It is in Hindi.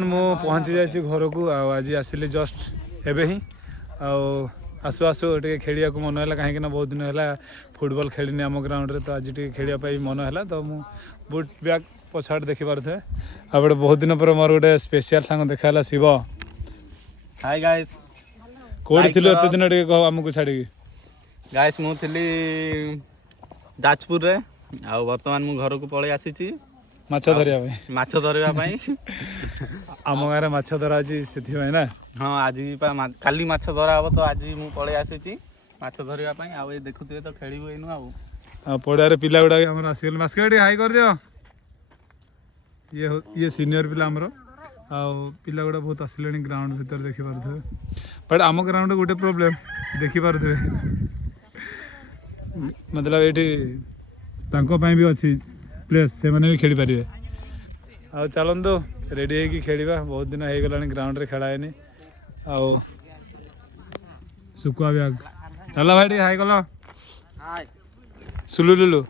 मु पहुँची जाइए घर को आज आसिले जस्ट एबे ही आसु आसु टे खेलिया को मन है कहीं बहुत दिन है फुटबॉल खेलनी आम ग्राउंड रे तो आज टे खेलिया मन है तो मु बुट बैग पछाड़ देखी पारे आप बहुत दिन पर मोर गोटे स्पेशल सांग देखा शिव। हाय गाइस कोड़ी थिलो एते दिन टे कह हमकु छाड़ी गाइस मु थिली जाजपुर रे आ वर्तमान मु घर को पळे आसीची माछ धरिया माछ धरिया पई आम गारे माछ धरा जी सेथि भाई ना। हां आज काली माछ धरा हबो तो आज मु पळे आसीची माछ धरिया पई आ ए देखुथिबे तो खेलिबो एनु आ पड़िया पिला गुड़ा हमर आसीगल मास्केट हाई कर दियो ये सीनियर पिला हमर आ पिला गुड़ा बहुत आसिले ग्राउंड भीतर देखि पारथबे बट आम ग्राउंड गोटे प्रॉब्लम देखि पारथबे मतलब एठी तांको पई भी अछि प्लेस से मैंने भी खेली पारे आ चलतु रेडी है कि खेलिबा बहुत दिन हो गलानी ग्राउंड रे खेलाएनी आ सुकुआ बैग चला भाई हाई कल हाय सुलु लुलु